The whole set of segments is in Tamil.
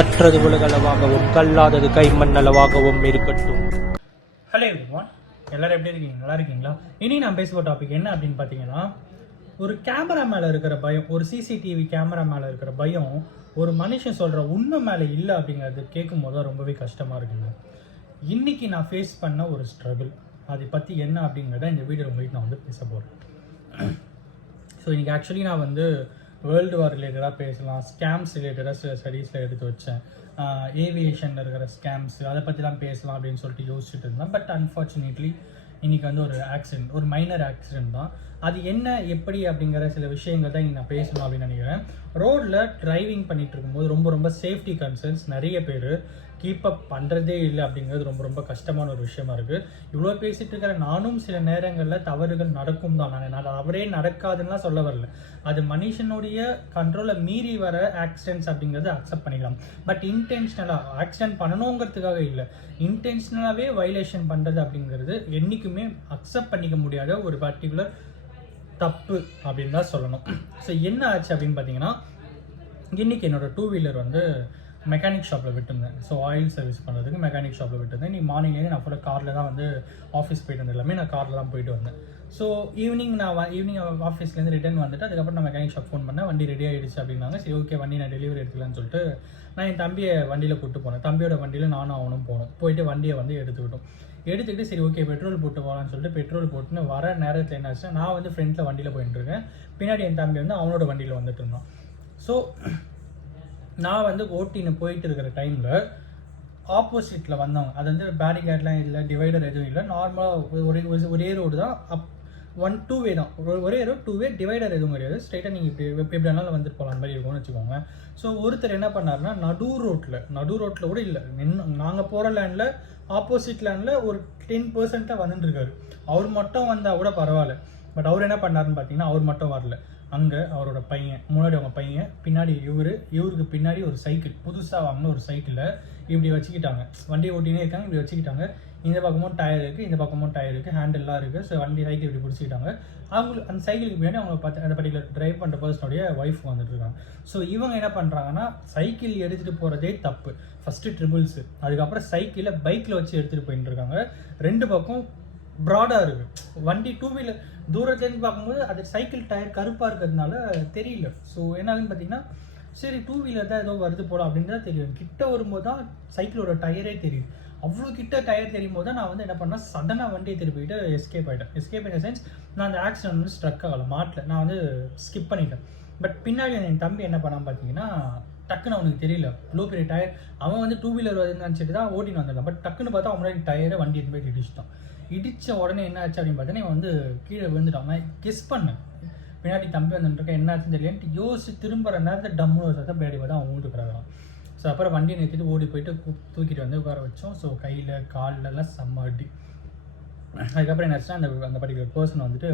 கற்றது உலகளவாகவும் கல்லாதது கைமண்ணளவாகவும் இருக்கட்டும். ஹலோ எவ்ரிவான், எல்லாரும் எப்படி இருக்கீங்க? நல்லா இருக்கீங்களா? இனி நான் பேசுகிற டாபிக் என்ன அப்படின்னு பார்த்தீங்கன்னா, ஒரு கேமரா மேலே இருக்கிற பயம், ஒரு சிசிடிவி கேமரா மேலே இருக்கிற பயம் ஒரு மனுஷன் சொல்கிற உண்மை மேலே இல்லை அப்படிங்கிறது கேட்கும் போது ரொம்பவே கஷ்டமாக இருக்குங்க. இன்றைக்கி நான் ஃபேஸ் பண்ண ஒரு ஸ்ட்ரகிள், அதை பற்றி என்ன அப்படிங்கிறத இந்த வீடியோ உங்களுக்கு நான் வந்து பேச போகிறேன். ஸோ இன்றைக்கி ஆக்சுவலி நான் வந்து வேர்ல்டு வார் ரிலேட்டடாக பேசலாம், ஸ்கேம்ஸ் ரிலேட்டடாக சில ஸ்டடீஸில் எடுத்து வச்சேன். ஏவியேஷனில் இருக்கிற ஸ்கேம்ஸ் அதை பற்றிலாம் பேசலாம் அப்படின்னு சொல்லிட்டு யோசிச்சுட்டு இருந்தேன். பட் அன்ஃபார்ச்சுனேட்லி இன்றைக்கி வந்து ஒரு ஆக்சிடென்ட், ஒரு மைனர் ஆக்சிடென்ட் தான். அது என்ன எப்படி அப்படிங்கிற சில விஷயங்கள் தான் இன்றைக்கி நான் பேசணும் அப்படின்னு நினைக்கிறேன். ரோடில் டிரைவிங் பண்ணிகிட்டு இருக்கும்போது ரொம்ப சேஃப்டி கன்சர்ன்ஸ் நிறைய பேர் கீப் அப் பண்ணுறதே இல்லை அப்படிங்கிறது ரொம்ப கஷ்டமான ஒரு விஷயமா இருக்குது. இவ்வளோ பேசிகிட்டு இருக்கிற நானும் சில நேரங்களில் தவறுகள் நடக்கும் தான். நான் அவரே நடக்காதுன்னெலாம் சொல்ல வரல. அது மனுஷனுடைய கண்ட்ரோலை மீறி வர ஆக்சிடென்ட்ஸ் அப்படிங்கிறது அக்செப்ட் பண்ணிக்கலாம். பட் இன்டென்ஷனலாக ஆக்சிடென்ட் பண்ணணுங்கிறதுக்காக இல்லை, இன்டென்ஷனலாகவே வயலேஷன் பண்ணுறது அப்படிங்கிறது என்றைக்குமே அக்செப்ட் பண்ணிக்க முடியாத ஒரு பர்டிகுலர் தப்பு அப்படின்னு தான் சொல்லணும். ஸோ என்ன ஆச்சு அப்படின்னு பார்த்தீங்கன்னா, இன்றைக்கி என்னோடய 2 வீலர் வந்து மெக்கானிக் ஷாப்பில் விட்டுருந்தேன். ஸோ ஆயில் சர்வீஸ் பண்ணுறதுக்கு மெக்கானிக் ஷாப்பில் விட்டுருந்தேன். நீ மார்னிங்லேருந்து நான் ஃபுல்லாக காரில் தான் வந்து ஆஃபீஸ் போயிட்டு வந்தது எல்லாமே நான் காரில் தான் போயிட்டு வந்தேன். ஸோ ஈவினிங் ஆஃபீஸ்லேருந்து ரிட்டர்ன் வந்துட்டு அதுக்கப்புறம் நான் மெக்கானிக் ஷாப் ஃபோன் பண்ணேன். வண்டி ரெடி ஆகிடுச்சு அப்படின்னாங்க. சரி ஓகே, வண்டி நான் டெலிவரி எடுத்துக்கலான்னு சொல்லிட்டு நான் என் தம்பியை வண்டியில் கூப்பிட்டு போனேன். தம்பியோட வண்டியில் நானும் அவனும் போனோம். போயிட்டு வண்டியை வந்து எடுத்துக்கிட்டு சரி ஓகே பெட்ரோல் போட்டு போகலான்னு சொல்லிட்டு பெட்ரோல் போட்டுன்னு வர நேரத்தில் என்ன ஆச்சுன்னா, நான் வந்து ஃப்ரண்ட்டில் வண்டியில் போயிட்டு இருக்கேன். பின்னாடி என் தம்பி வந்து அவனோட வண்டியில் வந்துட்டு இருந்தான். ஸோ நான் வந்து ஓட்டின்னு போயிட்டு இருக்கிற டைமில் ஆப்போசிட்டில் வந்தவங்க, அது வந்து பேரிகேட்லாம் இல்லை, டிவைடர் எதுவும் இல்லை, நார்மலாக ஒரே ரோடு தான். 1-2 வே தான், ஒரே ரோடு 2 வே, டிவைடர் எதுவும் கிடையாது. ஸ்ட்ரைட்டாக நீங்கள் எப்படி வேணாலும் வந்துட்டு போகலாம் அந்த மாதிரி இருக்கும்னு வச்சுக்கோங்க. ஸோ ஒருத்தர் என்ன பண்ணாருன்னா, நடு ரோட்டில் கூட இல்லை, நாங்கள் போகிற லேண்டில் ஆப்போசிட் லேண்டில் ஒரு 10% வந்துட்டு இருக்காரு. அவர் மட்டும் வந்தால் கூட பரவாயில்ல. பட் அவர் என்ன பண்ணாருன்னு பார்த்தீங்கன்னா, அவர் மட்டும் வரல. அங்கே அவரோட பையன், முன்னாடி அவங்க பையன், பின்னாடி இவருக்கு பின்னாடி ஒரு சைக்கிள், புதுசாக வாங்கின ஒரு சைக்கிளை இப்படி வச்சுக்கிட்டாங்க. வண்டியை ஓட்டினே இருக்காங்க, இப்படி வச்சுக்கிட்டாங்க. இந்த பக்கமும் டயர் இருக்குது, இந்த பக்கமும் டயர் இருக்குது, ஹேண்டல்லாம் இருக்குது. ஸோ வண்டி சைக்கிள் இப்படி பிடிச்சிக்கிட்டாங்க. அவங்களுக்கு அந்த சைக்கிளுக்கு பின்னாடி அவங்க பார்த்து அந்த பர்டிகுலர் ட்ரைவ் பண்ணுற பர்சனுடைய ஒய்ஃப் வந்துட்டு இருக்காங்க. ஸோ இவங்க என்ன பண்ணுறாங்கன்னா, சைக்கிள் எடுத்துகிட்டு போகிறதே தப்பு. ஃபஸ்ட்டு ட்ரிபிள்ஸு, அதுக்கப்புறம் சைக்கிளை பைக்கில் வச்சு எடுத்துகிட்டு போயிட்டு இருக்காங்க. 2 பக்கம் ப்ராடாக இருக்குது. வண்டி 2 வீலர் தூரத்துலேருந்து பார்க்கும்போது அது சைக்கிள் டயர் கருப்பாக இருக்கிறதுனால தெரியல. ஸோ என்னாகுன்னு பார்த்தீங்கன்னா, சரி 2 வீலர் தான் ஏதோ வருது போல அப்படின்னு தான் தெரியும். கிட்ட வரும்போது தான் சைக்கிளோட டயரே தெரியும். அவ்வளோ கிட்ட டயர் தெரியும் போது தான் நான் வந்து என்ன பண்ணேன், சடனாக வண்டியை திருப்பிட்டு எஸ்கேப் ஆகிட்டேன். எஸ்கேப் இன் த சென்ஸ், நான் அந்த ஆக்சிடென்ட் வந்து ஸ்ட்ரக் ஆகலை, மாட்டல, நான் வந்து ஸ்கிப் பண்ணிட்டேன். பட் பின்னாடி என் தம்பி என்ன பண்ணான்னு பார்த்தீங்கன்னா, டக்குன்னு அவனுக்கு தெரியல, இவ்வளோ பெரிய டயர், அவன் வந்து 2 வீலர் வருதுன்னு நினச்சிட்டு தான் ஓட்டின்னு வந்துடலாம். பட் டக்குன்னு பார்த்தா அவன் முன்னாடி டயரை வண்டி எடுத்து போய் இடிச்சிட்டான். இடித்த உடனே என்ன ஆச்சு அப்படின்னு பார்த்தீங்கன்னா, இவன் வந்து கீழே விழுந்துட்டான். நான் கெஸ் பண்ணேன், பின்னாடி தம்பி வந்துட்டுருக்கேன், என்ன ஆச்சுன்னு தெரியலன்ட்டு யோசிச்சு திரும்புகிற நேரத்தை டம்முன்னு சத்தம் பின்னாடி பார்த்தா அவன் ஊட்டுக்கிறான். ஸோ அப்புறம் வண்டியை நிறுத்திட்டு ஓடி போயிட்டு தூக்கிட்டு வந்து உட்கார வச்சோம். ஸோ கையில் காலிலலாம் செம்ம அடி. அதுக்கப்புறம் என்ன ஆச்சுன்னா, அந்த பர்டிகுலர் பர்சன் வந்துட்டு,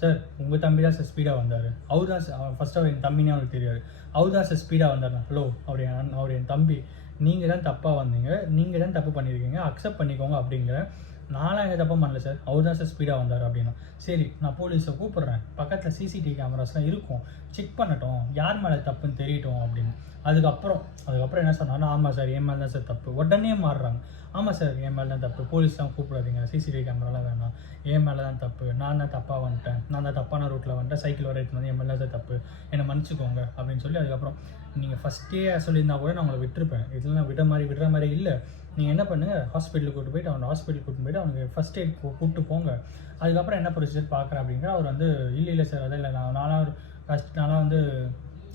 சார் உங்கள் தம்பி தான் சார் ஸ்பீடாக வந்தார், அவர் தான் ஃபஸ்ட்டு அவர் என் தம்பினே அவருக்கு தெரியாது, அவர் தான் சார் ஸ்பீடாக வந்தார். ஹலோ, அவர் என் தம்பி, நீங்கள் தான் தப்பாக வந்தீங்க, நீங்கள் தான் தப்பு பண்ணியிருக்கீங்க, அக்செப்ட் பண்ணிக்கோங்க அப்படிங்கிற. நானும் எங்கள் தப்பாக பண்ணல சார், அவர் தான் சார் ஸ்பீடாக வந்தார் அப்படின்னா. சரி நான் போலீஸை கூப்பிட்றேன், பக்கத்தில் சிசிடிவி கேமராஸ்லாம் இருக்கும், செக் பண்ணட்டும், யார் மேலே தப்புன்னு தெரியட்டும் அப்படின்னு. அதுக்கப்புறம் என்ன சொன்னாலும், ஆமாம் சார் என் மேலே தான் சார் தப்பு. உடனே மாறுறாங்க, ஆமாம் சார் என் மேலே தான் தப்பு, போலீஸ்லாம் கூப்பிடாதீங்க, சிசிடிவி கேமராலாம் வேணாம், என் மேலே தான் தப்பு, நான் தான் தப்பாக வந்துட்டேன், நான் தான் தப்பான ரூட்டில் வந்துட்டேன், சைக்கிள் வர எடுத்து வந்து என் மேலே தான் சார் தப்பு, என்னை மன்னிச்சிக்கோங்க அப்படின்னு சொல்லி. அதுக்கப்புறம் நீங்கள் ஃபஸ்ட்டே சொல்லியிருந்தா கூட நான் உங்களை விட்டுருப்பேன், இதில் நான் விடுற மாதிரி இல்லை, நீங்கள் என்ன பண்ணுங்கள், ஹாஸ்பிட்டலுக்கு கூப்பிட்டு போயிட்டு அவனுக்கு ஃபஸ்ட் எய்ட் கூப்பிட்டு போங்க, அதுக்கப்புறம் என்ன ப்ரொசீஜர் பார்க்குறேன் அப்படிங்கிற. அவர் வந்து இல்லை சார், அதெல்லாம் இல்லை, நான்லாம் வந்து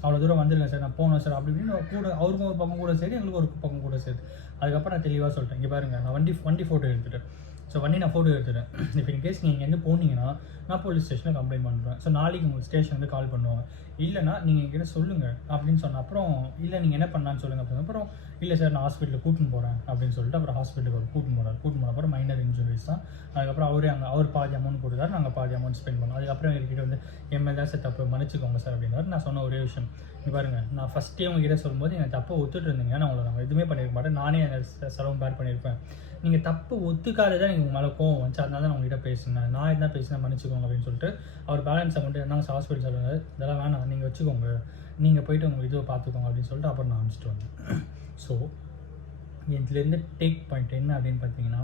அவ்வளோ தூரம் வந்துருக்கேன் சார், நான் போனேன் சார் அப்படி இப்படின்னு கூட அவருக்கும் ஒரு பக்கம் கூட சரி, எங்களுக்கு ஒரு பக்கம் கூட சரி. அதுக்கப்புறம் நான் தெளிவாக சொல்லிட்டேன், இங்கே பாருங்கள், நான் வண்டி ஃபோட்டோ எடுத்துட்டேன். ஸோ நான் ஃபோட்டோ எடுத்துட்டேன். இப்போ இன்கேஸ் நீங்கள் இங்கேருந்து போனீங்கன்னா நான் போலீஸ் ஸ்டேஷனில் கம்ப்ளைண்ட் பண்ணுறேன். ஸோ நாளைக்கு உங்கள் ஸ்டேஷன் வந்து கால் பண்ணுவாங்க. இல்லைனா நீங்கள் என்கிட்ட சொல்லுங்கள் அப்படின்னு சொன்ன அப்புறம், இல்லை நீங்கள் என்ன பண்ணான்னு சொல்லுங்கள் அப்படின்னு. அப்புறம் இல்லை சார் நான் ஹாஸ்பிட்டலுக்கு கூட்டின்னு போகிறேன் அப்படின்னு சொல்லிட்டு அப்புறம் ஹாஸ்பிட்டலுக்கு கூட்டின்னு போன அப்புறம் மைனர் இன்ஜுரிஸ் தான். அதுக்கப்புறம் அவர் பாதி அமௌண்ட் கொடுத்தாரு, நாங்கள் பாதி அமௌண்ட் ஸ்பெண்ட் பண்ணோம். அதுக்கப்புறம் எங்ககிட்ட வந்து எம்எல்ஏ தான் சார் தப்பு, மன்னிச்சிக்கோங்க சார் அப்படின்னாரு. நான் சொன்ன ஒரே விஷயம், இங்கே பாருங்கள், நான் ஃபஸ்ட்டே உங்ககிட்ட சொல்லும்போது நீங்கள் தப்பை ஒத்துட்டு இருந்தீங்க, நான் உங்களை எதுவுமே பண்ணியிருக்க மாட்டேன், நானே அந்த செலவும் பேர் பண்ணியிருப்பேன். நீங்கள் தப்பு ஒத்துக்காத தான் நீங்கள் மேலே கோவம் வந்துச்சு, அதனால தான் நான் உங்ககிட்ட பேசினேன், நான் என்ன பேசினேன் மன்னிச்சிக்கோங்க அப்படின்னு சொல்லிட்டு அவர் பேலன்ஸ் அமௌண்ட்டு என்னங்க ஹாஸ்பிட்டல் சொல்லுங்கள், இதெல்லாம் வேணாம் நீங்கள் வச்சுக்கோங்க, நீங்கள் போய்ட்டு உங்கள் இதுவை பார்த்துக்கோங்க அப்படின்னு சொல்லிட்டு அப்புறம் நான் அனுப்பிச்சிட்டு வந்தேன். ஸோ இதுலேருந்து டேக் பாயிண்ட் என்ன அப்படின்னு பார்த்தீங்கன்னா,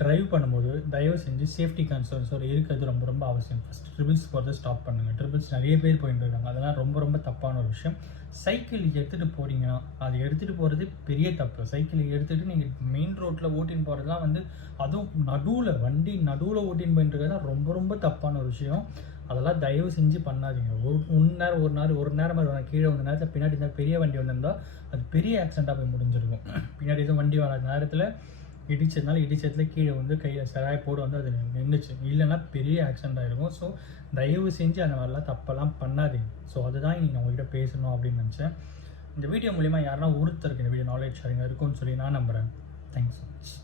ட்ரைவ் பண்ணும்போது தயவு செஞ்சு சேஃப்டி கன்சர்ன்ஸோட இருக்கிறது ரொம்ப ரொம்ப அவசியம். ஃபஸ்ட் ட்ரிபிள்ஸ் போகிறத ஸ்டாப் பண்ணுங்கள். ட்ரிபிள்ஸ் நிறைய பேர் போயிட்டு இருக்காங்க, அதெல்லாம் ரொம்ப ரொம்ப தப்பான ஒரு விஷயம். சைக்கிள் எடுத்துகிட்டு போகிறீங்கன்னா அது எடுத்துகிட்டு போகிறது பெரிய தப்பு. சைக்கிள் எடுத்துகிட்டு நீங்கள் மெயின் ரோட்டில் ஓட்டின்னு போகிறதுலாம் அதுவும் வண்டி நடுவில் ஓட்டின்னு போயிட்டு இருக்கிறது ரொம்ப ரொம்ப தப்பான ஒரு விஷயம். அதெல்லாம் தயவு செஞ்சு பண்ணாதீங்க. ஒரு நேரம் கீழே வந்த நேரத்தில் பின்னாடி இருந்தால் பெரிய வண்டி வந்திருந்தால் அது பெரிய ஆக்சிடெண்ட்டாக போய் முடிஞ்சிருக்கும். பின்னாடி எதுவும் வண்டி வராத நேரத்தில் இடிச்சதுல கீழே கையில் சராய் போடு அது நின்றுச்சு, இல்லைன்னா பெரிய ஆக்சிடெண்ட் ஆகிருக்கும். ஸோ தயவு செஞ்சு அந்த மாதிரிலாம் தப்பெல்லாம் பண்ணாதீங்க. ஸோ அதுதான் நீங்கள் உங்கள்கிட்ட பேசணும் அப்படின்னு நினச்சேன். இந்த வீடியோ மூலிமா யாருன்னா ஒருத்தருக்கு இந்த வீடியோ நாலேஜ் ஷேரிங் இருக்கும்னு சொல்லி நான் நம்புகிறேன். Thanks so much.